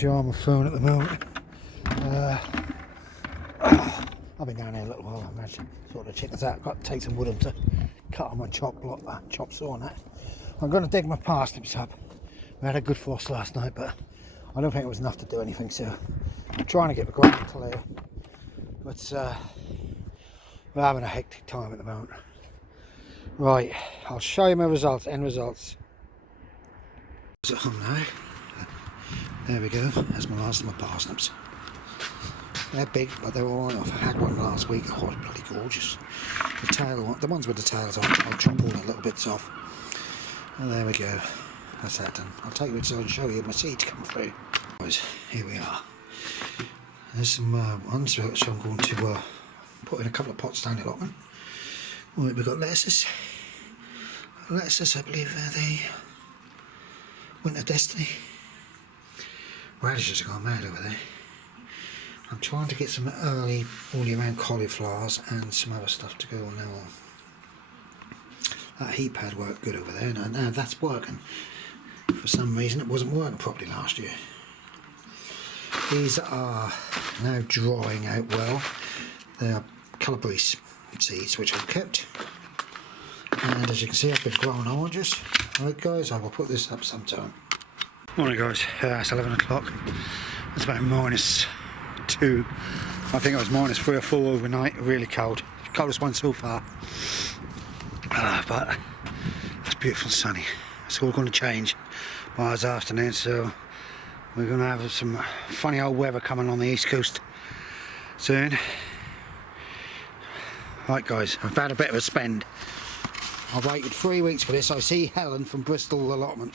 You're on my phone at the moment. I've been down here a little while. I managed to sort the chickens out. Got to take some wood up to cut on my chop saw and that. I'm going to dig my parsnips up. We had a good frost last night, but I don't think it was enough to do anything, so I'm trying to get the ground clear. But we're having a hectic time at the moment. Right, I'll show you my results, end results. At home now. There we go, that's my last of my parsnips. They're big, but they're alright. I had one last week. Oh, bloody gorgeous. The ones with the tails on, I'll chop all the little bits off. And there we go. That's that done. I'll take you inside and show you my seeds come through. Guys, here we are. There's some ones which I'm going to put in a couple of pots down the allotment. Right, we've got lettuces. Lettuces, I believe, are the Winter Destiny. Radishes have gone mad over there. I'm trying to get some early all year round cauliflowers and some other stuff to go on now. That heat pad worked good over there, and now that's working. For some reason it wasn't working properly last year. These are now drying out well. They are Calabrese seeds which I've kept. And as you can see, I've been growing oranges. Alright guys, I will put this up sometime. Morning guys, it's 11 o'clock. It's about -2. I think it was -3 or 4 overnight. Really cold. Coldest one so far. But it's beautiful and sunny. It's all going to change by this afternoon, so we're going to have some funny old weather coming on the east coast soon. Right guys, I've had a bit of a spend. I've waited 3 weeks for this. I see Helen from Bristol allotment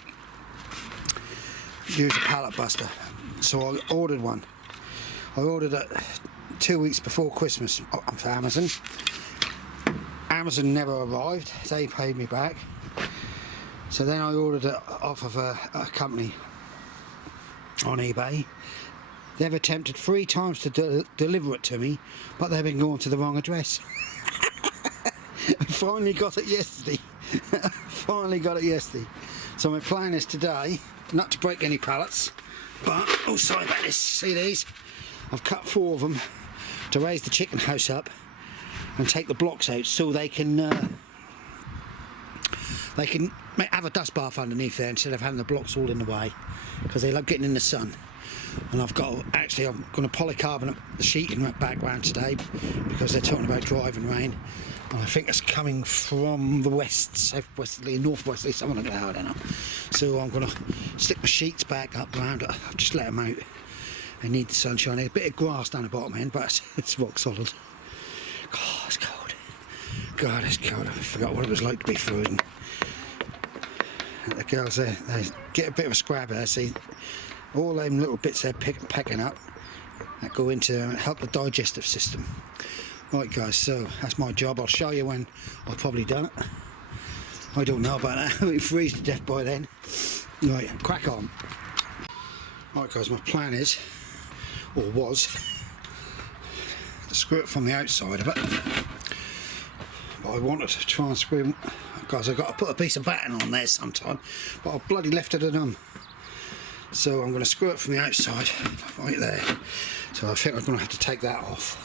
use a pallet buster, so I ordered one. I ordered it 2 weeks before Christmas for Amazon. Amazon never arrived. They paid me back. So then I ordered it off of a company on eBay. They've attempted 3 times to deliver it to me, but they've been going to the wrong address. I finally got it yesterday. Finally got it yesterday. So my plan is today, not to break any pallets, but, oh sorry about this, see these? I've cut 4 of them to raise the chicken house up and take the blocks out so they can have a dust bath underneath there instead of having the blocks all in the way, because they love getting in the sun. And I'm going to polycarbonate the sheeting background today because they're talking about driving rain, and I think it's coming from the west, southwesterly, northwesterly, something like that, I don't know. So I'm going to stick my sheets back up around it. I'll just let them out. They need the sunshine. There's a bit of grass down the bottom end, but it's rock solid. God, it's cold. God, it's cold. I forgot what it was like to be frozen. The girls there, they get a bit of a scrab there, see? All them little bits they're pecking up that go into help the digestive system. Right guys, so that's my job. I'll show you when I've probably done it. I don't know about that. I'll freeze to death by then. Right, crack on. Right guys, my plan is, or was, to screw it from the outside of it. But I wanted to try and screw, guys, I've got to put a piece of batting on there sometime, but I've bloody left it at home. So I'm going to screw it from the outside, right there. So I think I'm going to have to take that off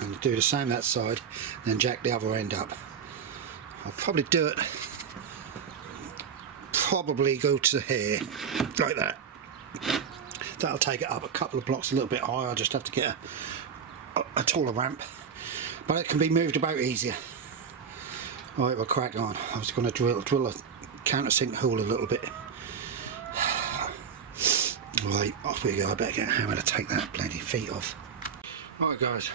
and do the same that side, then jack the other end up. I'll probably do it, probably go to here, like that. That'll take it up a couple of blocks a little bit higher. I'll just have to get a taller ramp, but it can be moved about easier. Right, we'll crack on. I was going to drill a countersink hole a little bit. Right, off we go. I better get a hammer to take that bloody feet off. Right guys,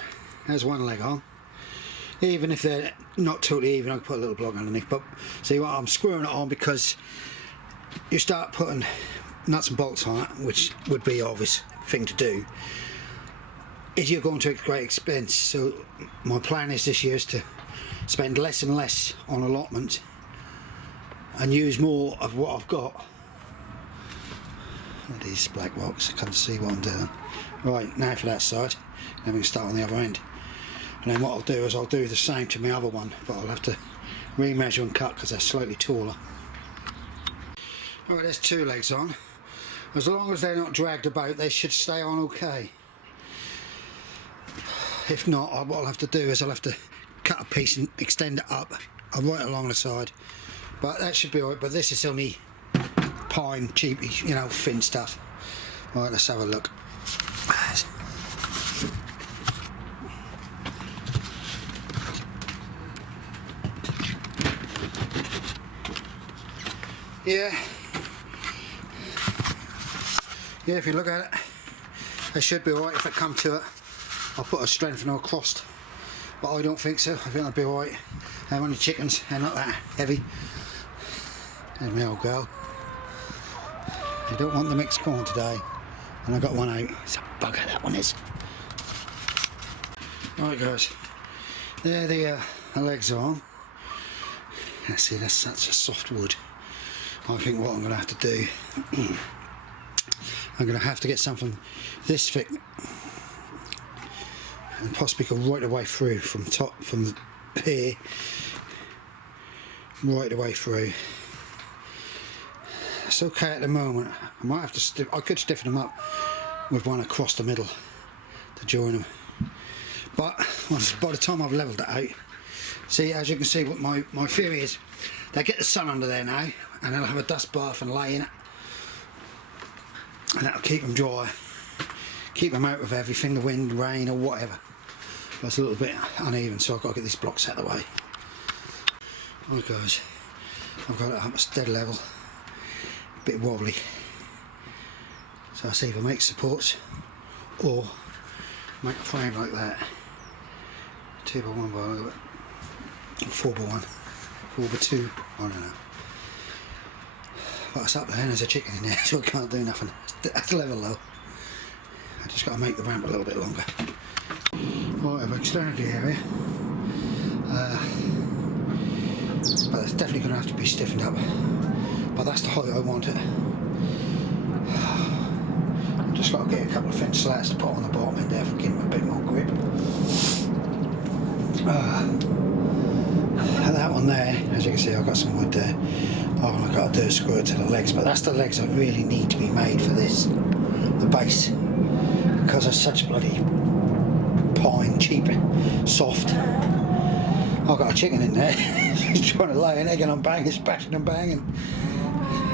there's one leg on. Even if they're not totally even, I can put a little block underneath. But see what, I'm screwing it on because you start putting nuts and bolts on it, which would be the obvious thing to do, is you're going to a great expense. So my plan is this year is to spend less and less on allotment and use more of what I've got. These black rocks, I can't see what I'm doing. Right, now for that side, then we can start on the other end. And then what I'll do is I'll do the same to my other one, but I'll have to remeasure and cut because they're slightly taller. Alright, there's 2 legs on. As long as they're not dragged about, they should stay on okay. If not, what I'll have to do is I'll have to cut a piece and extend it up right along the side. But that should be alright. But this is only pine, cheapy, you know, thin stuff. Right, let's have a look. Yeah, if you look at it, they should be alright if it come to it. I'll put a strengthener across, but I don't think so. I think they'll be alright. They're only chickens, they're not that heavy. There's my old girl. I don't want the mixed corn today, and I got one out. It's a bugger, that one is. Right guys, there the legs are on. Let's see, that's such a soft wood. I think what I'm going to have to do, I'm going to have to get something this thick and possibly go right the way through from top, from here, right the way through. It's okay at the moment. I might have to, I could stiffen them up with one across the middle to join them. But by the time I've levelled it out, see, as you can see, what my theory is, they get the sun under there now, and they'll have a dust bath and lay in it, and that'll keep them dry, keep them out of everything, the wind, rain or whatever. But it's a little bit uneven, so I've got to get these blocks out of the way. Right guys, I've got it up at dead level, a bit wobbly, so I see if I make supports or make a frame like that, 2x1 by a little bit, 4x1, 4x2, I don't know. But it's up there and there's a chicken in there, so I can't do nothing. That's level though. I just got to make the ramp a little bit longer. Right, I've extended the area, but it's definitely going to have to be stiffened up. But that's the height I want it. I've just got to get a couple of fence slats to put on the bottom end there for giving them a bit more grip. And that one there, as you can see, I've got some wood there. All I've got to do is screw it to the legs, but that's the legs that really need to be made for this, the base, because they're such bloody pine, cheap, soft. I've got a chicken in there. He's trying to lay an egg and I'm banging, bashing and banging.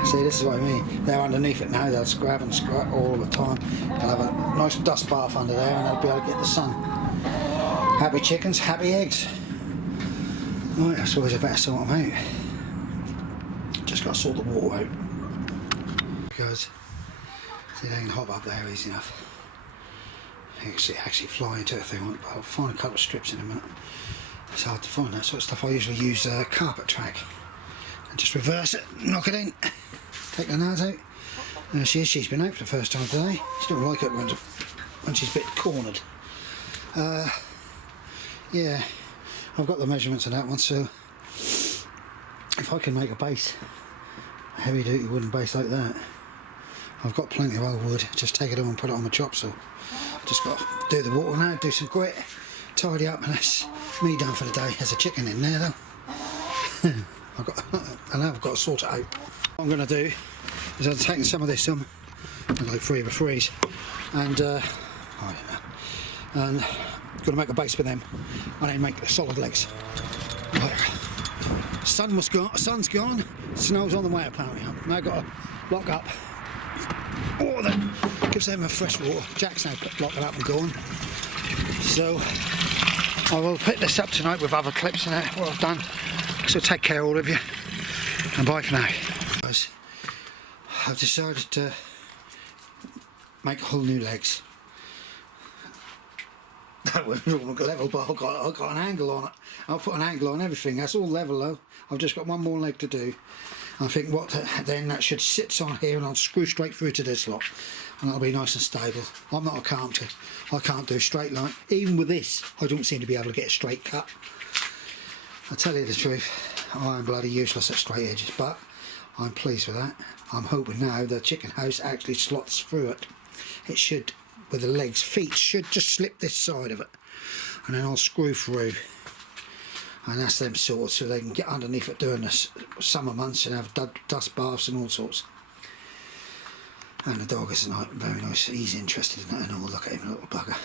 See, this is what I mean. They're underneath it now, they'll scrap and scrap all the time. They'll have a nice dust bath under there and they'll be able to get the sun. Happy chickens, happy eggs. Right, that's always a better sort them out. Just got to sort the water out. Because, see, they can hop up there easy enough. You can actually fly into it if they want, but I'll find a couple of strips in a minute. It's hard to find that sort of stuff. I usually use carpet track and just reverse it, knock it in, take the nails out. There she is, she's been out for the first time today. She don't like it when she's a bit cornered. Yeah, I've got the measurements of that one, so if I can make a base, a heavy duty wooden base like that, I've got plenty of old wood, just take it on and put it on the chop saw. I've just got to do the water now, do some grit, tidy up, and that's me done for the day. There's a chicken in there though. I've got to sort it out. What I'm going to do is I'm taking some of this like 3x3s, and I don't know, and I'm going to make a base for them, and then make the solid legs. Right. Sun's gone, snow's on the way apparently. Now I've got to lock up. Oh, that gives them a fresh water. Jack's now locking up and gone. So I will pick this up tonight with other clips and what I've done. So take care all of you, and bye for now. Guys, I've decided to make whole new legs. That was level, but I've got an angle on it. I'll put an angle on everything. That's all level though. I've just got one more leg to do. I think then that should sit on here, and I'll screw straight through to this lot, and that'll be nice and stable. I'm not a carpenter. I can't do a straight line. Even with this, I don't seem to be able to get a straight cut. I tell you the truth, I'm bloody useless at straight edges, but I'm pleased with that. I'm hoping now the chicken house actually slots through it. It should, with the legs, feet should just slip this side of it, and then I'll screw through. And that's them sorted, so they can get underneath it during the summer months and have dust baths and all sorts. And the dog is very nice. He's interested in that animal. Look at him, little bugger.